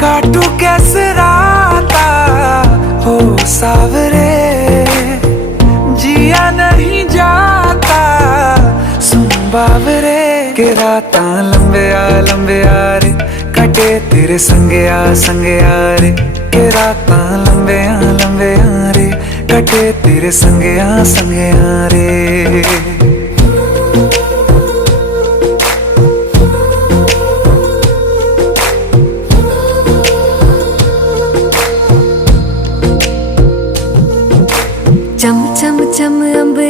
काटू कैसे राता हो सावरे, जिया नहीं जाता सुन बावरे। के राता लंबे आ रे, कटे तेरे संगे आ रे। के राता लंबे आ रे, कटे तेरे संगे आ रे।